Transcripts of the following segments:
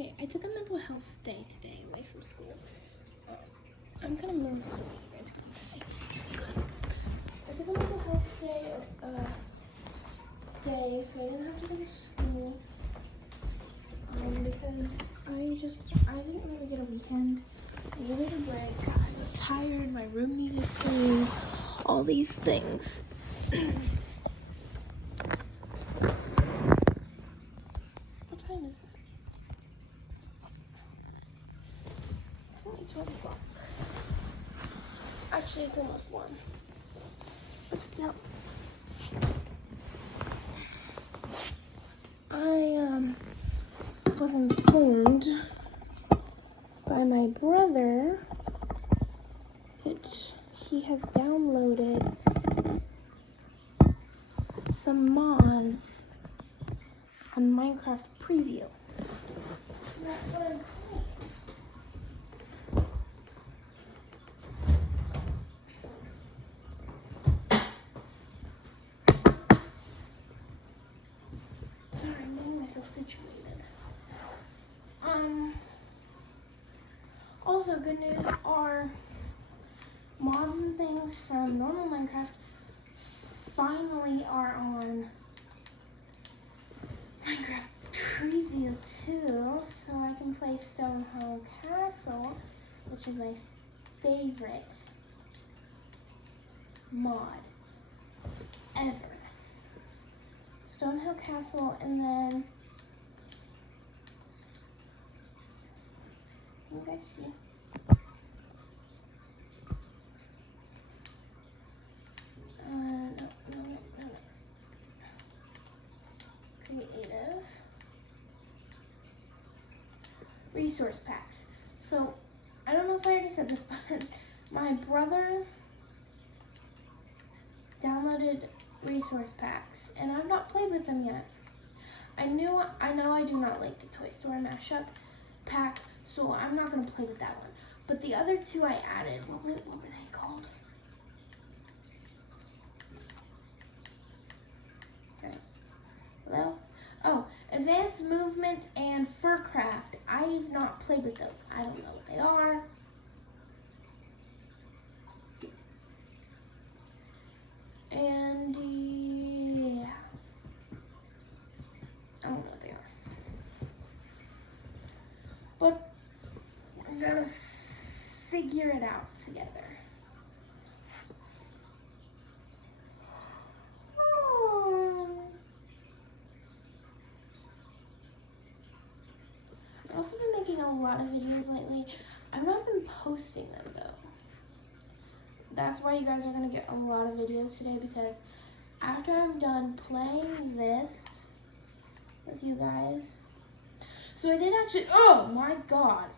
Okay, I took a mental health day today away from school. I'm gonna move so you guys can see. Good. I took a mental health day today, so I didn't have to go to school. Because I didn't really get a weekend. I needed a break. I was tired. My room needed food. All these things. What time is it? It's only 12 o'clock. Actually, it's almost 1. But still. I was informed by my brother that he has downloaded some mods on Minecraft Preview. That's what I'm playing. Sorry, I'm getting myself situated. Also, good news are mods and things from normal Minecraft finally are on Minecraft Preview too, so I can play Stonehollow Castle, which is my favorite mod ever. Stonehollow Castle, and then you guys see? No. Creative. Resource packs. So, I don't know if I already said this, but my brother downloaded resource packs, and I've not played with them yet. I know I do not like the Toy Story mashup pack, so I'm not going to play with that one. But the other two I added, what were they called? Okay. Hello? Oh, Advanced Movement and Furcraft. I've not played with those. I don't know what they are. And yeah, I don't know what they are. But we're gonna figure it out together. I've also been making a lot of videos lately. I've not been posting them though. That's why you guys are gonna get a lot of videos today, because after I'm done playing this with you guys, so I did actually, oh my god,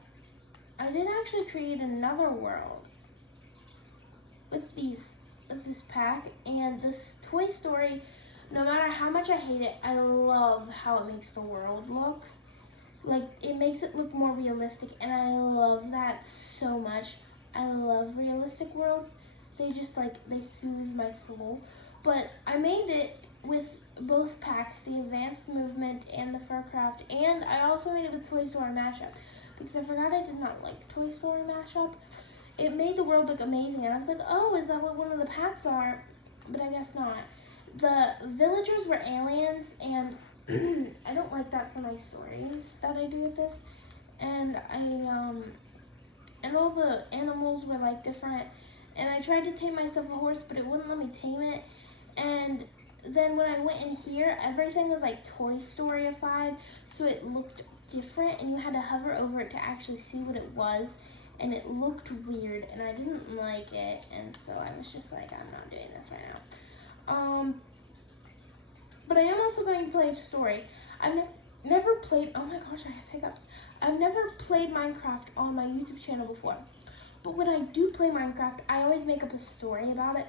I did actually create another world with this pack, and this Toy Story, no matter how much I hate it, I love how it makes the world look. Like, it makes it look more realistic, and I love that so much. I love realistic worlds. They just, they soothe my soul. But I made it with both packs, the Advanced Movement and the Furcraft, and I also made it with Toy Story Mashup, because I forgot I did not like Toy Story Mashup. It made the world look amazing, and I was like, oh, is that what one of the packs are? But I guess not. The villagers were aliens, and I don't like that for my stories that I do with this. And and all the animals were different. And I tried to tame myself a horse, but it wouldn't let me tame it. And then when I went in here, everything was Toy Story-ified, so it looked different, and you had to hover over it to actually see what it was. And it looked weird, and I didn't like it, and so I was just like, I'm not doing this right now. But I am also going to play a story. I've never played, oh my gosh, I have hiccups. I've never played Minecraft on my YouTube channel before. But when I do play Minecraft, I always make up a story about it.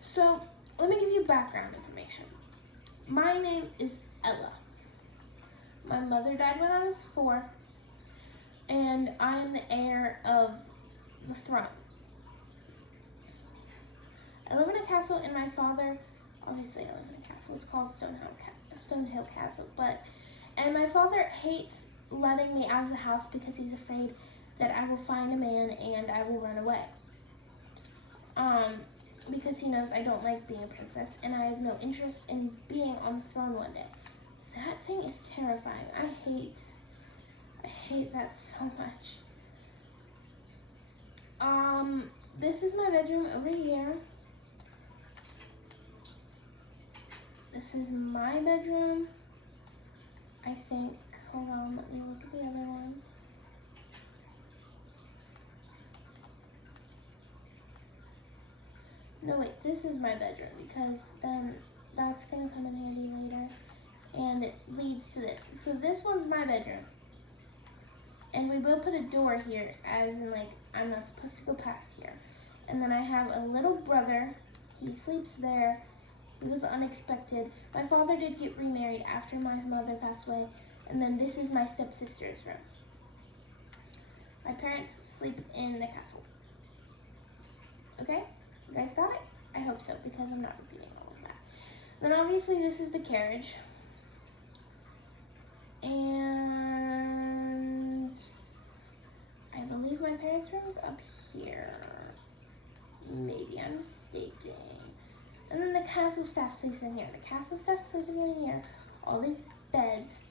So, let me give you background information. My name is Ella. My mother died when I was 4, and I am the heir of the throne. I live in a castle, and my father, obviously I live in a castle, it's called Stonehill Castle, and my father hates letting me out of the house because he's afraid that I will find a man and I will run away. Because he knows I don't like being a princess and I have no interest in being on the throne one day. That thing is terrifying. I hate that so much. This is my bedroom over here. This is my bedroom, I think. Hold on, let me look at the other one. No, wait, this is my bedroom because then that's gonna come in handy later. And it leads to this. So this one's my bedroom. And we will put a door here, as in like, I'm not supposed to go past here. And then I have a little brother. He sleeps there. It was unexpected. My father did get remarried after my mother passed away. And then this is my stepsister's room. My parents sleep in the castle. Okay? You guys got it? I hope so, because I'm not repeating all of that. Then obviously this is the carriage. And I believe my parents' room is up here. Maybe I'm mistaken. And then the castle staff sleeps in here. The castle staff sleeps in here. All these beds.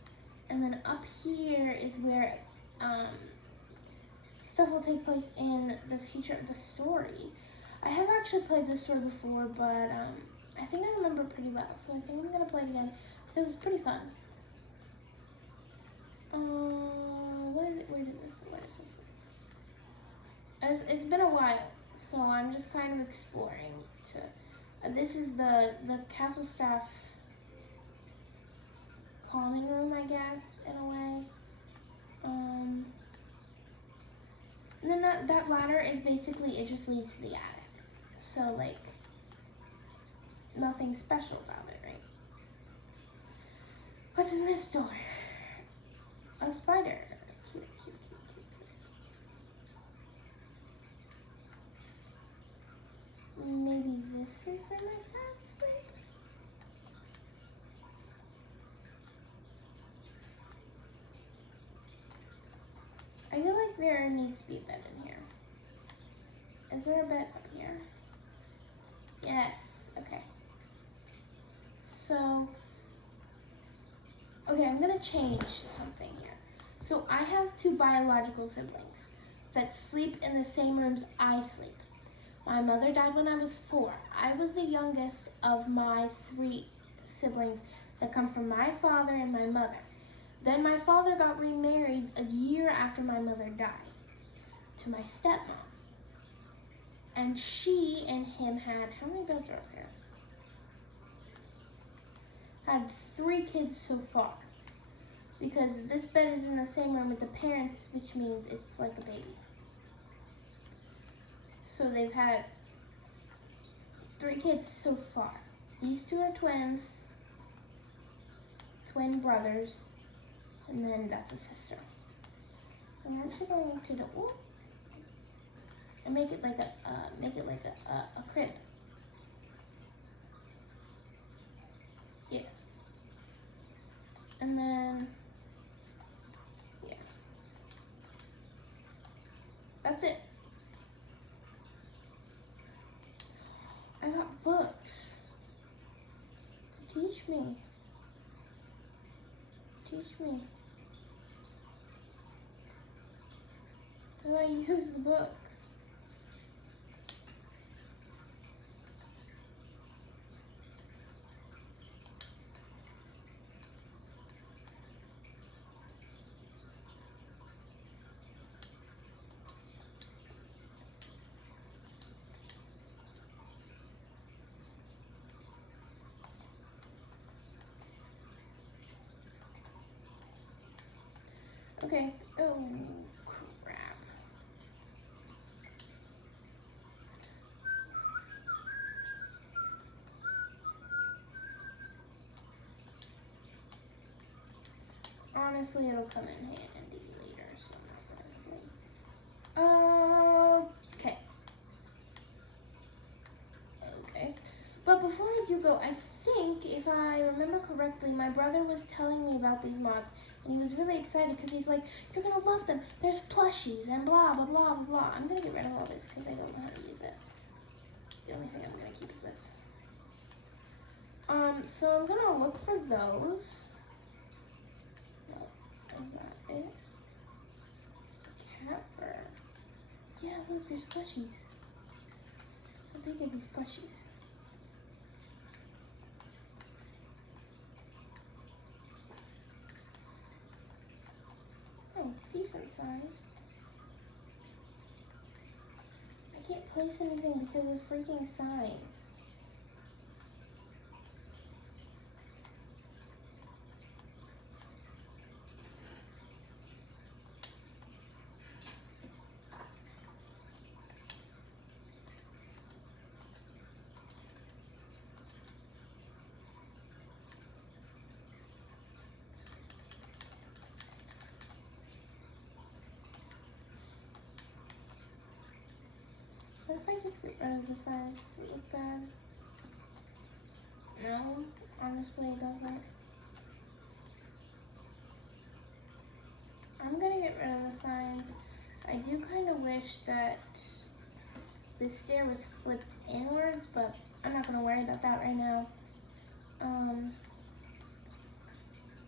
And then up here is where stuff will take place in the future of the story. I have actually played this story before, but I think I remember pretty well. So I think I'm going to play it again because it's pretty fun. Where is this? It's been a while, so I'm just kind of exploring. This is the castle staff calming room, I guess, in a way. And then that ladder is basically, it just leads to the attic. So, like, nothing special about it, right? What's in this door? A spider. Cute, cute, cute, cute, cute. Maybe this is where my parents sleep? I feel like there needs to be a bed in here. Is there a bed up here? Yes, okay. So, okay, I'm gonna change something here. So I have 2 biological siblings that sleep in the same rooms I sleep. My mother died when I was 4. I was the youngest of my 3 siblings that come from my father and my mother. Then my father got remarried a year after my mother died to my stepmom. And she and him had, how many beds are up here? Had 3 kids so far. Because this bed is in the same room with the parents, which means it's like a baby. So they've had 3 kids so far. These 2 are twins, twin brothers, and then that's a sister. I'm actually going to do, and make it like a crib. Yeah. And then, yeah. That's it. I got books. Teach me. Teach me. How do I use the book? Okay. Oh, crap. Honestly, it'll come in handy later, so I'm not gonna Okay. Okay. But before I do go, I think think if I remember correctly, my brother was telling me about these mods, and he was really excited because he's like, "You're gonna love them. There's plushies and blah blah blah blah blah." I'm gonna get rid of all this because I don't know how to use it. The only thing I'm gonna keep is this. So I'm gonna look for those. No, is that it? Cat fur. Yeah, look, there's plushies. How big are these plushies? Oh, decent size. I can't place anything because of freaking signs. What if I just get rid of the signs? Does it look bad? No, honestly it doesn't. I'm gonna get rid of the signs. I do kind of wish that the stair was flipped inwards, but I'm not gonna worry about that right now.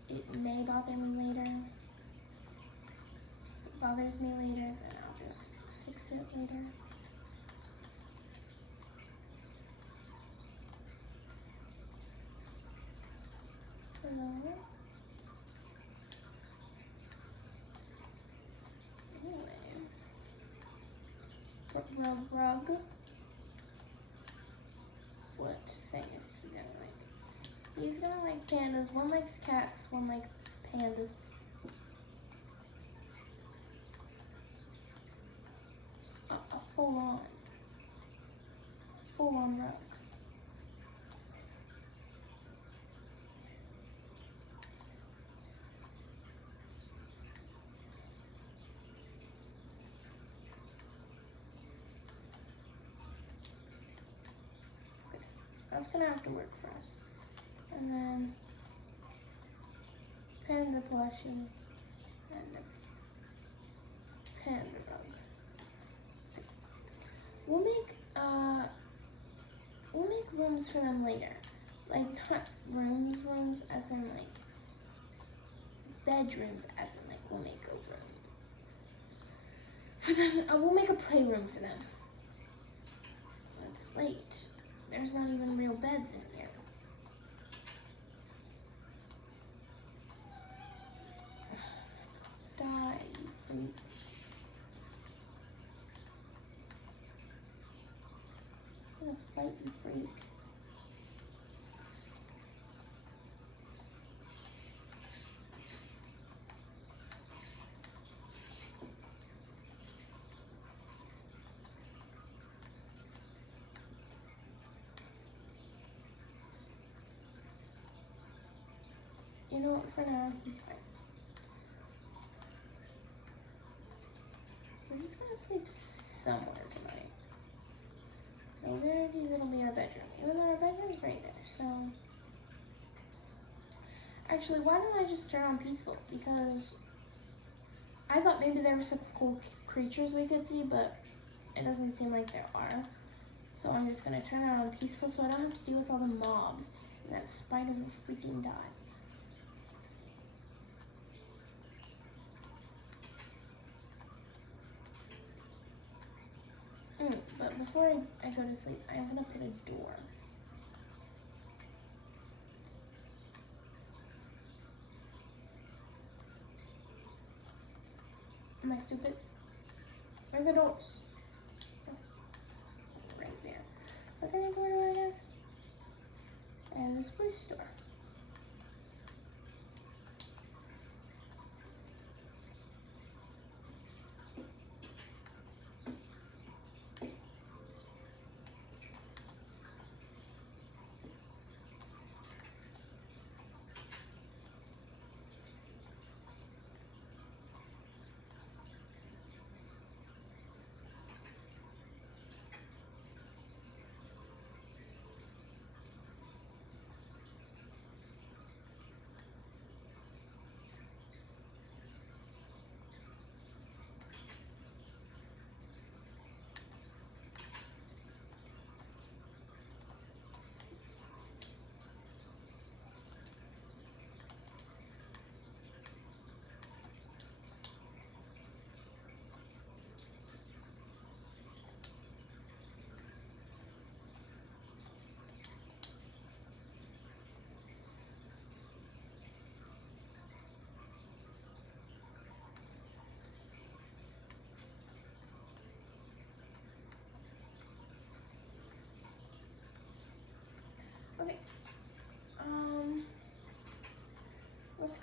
It may bother me later. If it bothers me later, then I'll just fix it later. Rug. What thing is he gonna like? He's gonna like pandas. One likes cats, one likes pandas. A full on rug. That's gonna have to work for us. And then panda plushie and the panda rug. We'll make rooms for them later. Like not rooms as in like bedrooms as in like we'll make a room for them. We'll make a playroom for them. It's late. There's not even real beds in here. Die, you freak. I'm gonna fight you, freak. You know what, for now, he's fine. We're just gonna sleep somewhere tonight. No guarantees it'll be our bedroom, even though our bedroom's right there, so. Actually, why don't I just turn on peaceful? Because I thought maybe there were some cool creatures we could see, but it doesn't seem like there are. So I'm just gonna turn it on peaceful so I don't have to deal with all the mobs and that spider will freaking die. But before I go to sleep, I'm gonna put a door. Am I stupid? Where are the doors? Oh, right there. What kind of door do I have? And the spruce door.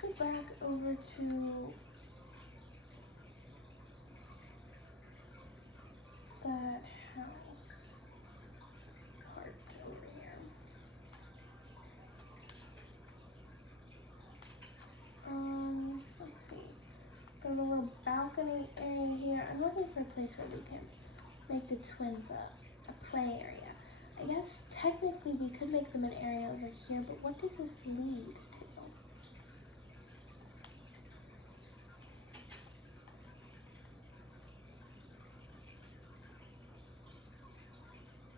go back over to that house part over here. Let's see. Got a little balcony area here. I'm looking for a place where we can make the twins a play area. I guess technically we could make them an area over here, but what does this lead to?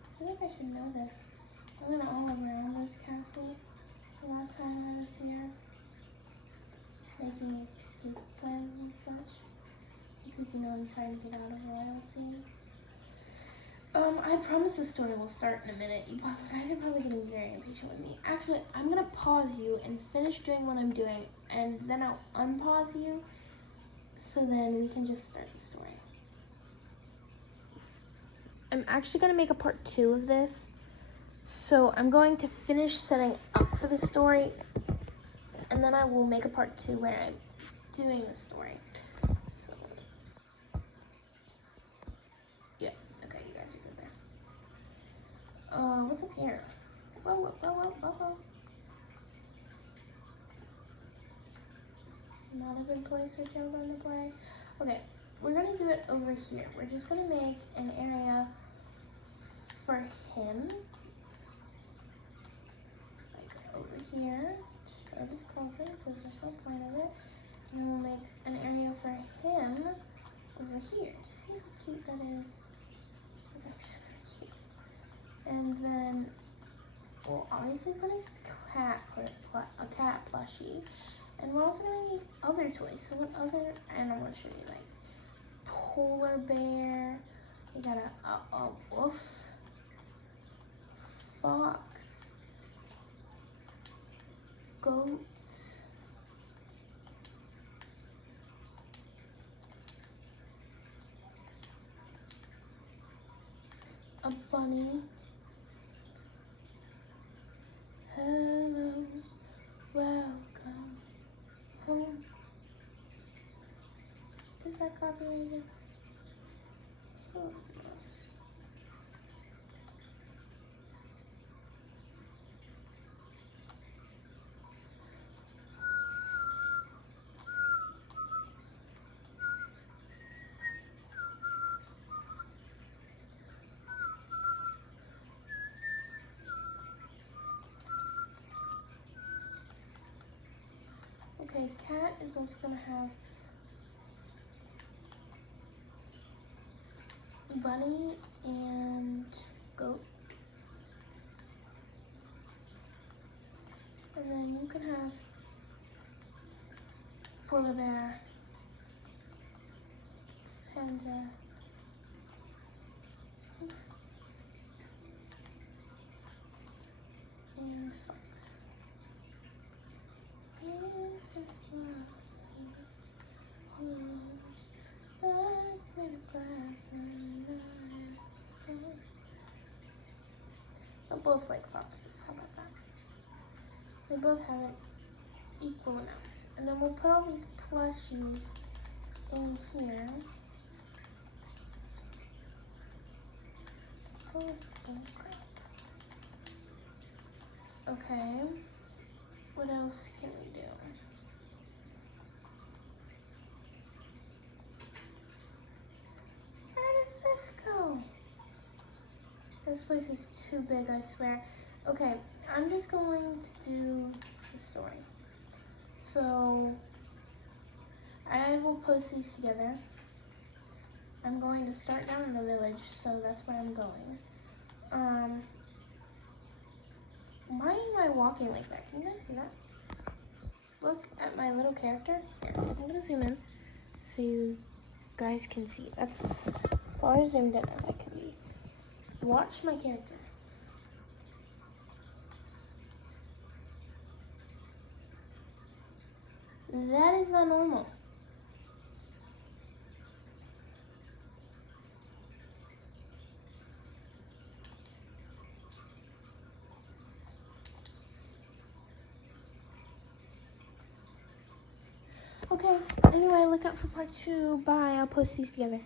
I feel like I should know this. I went all around this castle the last time I was here, making escape plans and such, because you know I'm trying to get out of royalty. I promise the story will start in a minute. You guys are probably getting very impatient with me. Actually, I'm gonna pause you and finish doing what I'm doing, and then I'll unpause you, so then we can just start the story. I'm actually gonna make a part 2 of this, so I'm going to finish setting up for the story, and then I will make a part 2 where I'm doing the story. So, yeah, okay, you guys are good there. What's up here? Whoa, whoa, whoa, whoa, whoa, whoa. Not a good place for children to play. Okay, we're gonna do it over here. We're just gonna make an area for him, like over here. Show this closer because there's no point of it. And then we'll make an area for him over here. See how cute that is? It's actually really cute. And then we'll obviously put his cat, a cat plushie. And we're also gonna need other toys. So what other animals should we like? Polar bear. We got a wolf. Fox. Goat. A bunny. Hello, welcome home. Is that copyrighted? Oh, gross. Okay, cat is also gonna have bunny and goat. And then you can have polar bear, panda, and fox. Yes, it's lovely. Like made of glass and ice. They'll both like foxes. How about that? They both have an equal amount. And then we'll put all these plushies in here. Okay. What else can we do? Where does this go? This place is too big, I swear. Okay, I'm just going to do the story. So, I will post these together. I'm going to start down in the village, so that's where I'm going. Why am I walking like that? Can you guys see that? Look at my little character. Here, I'm gonna zoom in so you guys can see. That's as far zoomed in as I can be. Watch my character. That is not normal. Okay, anyway, look out for part 2. Bye, I'll post these together.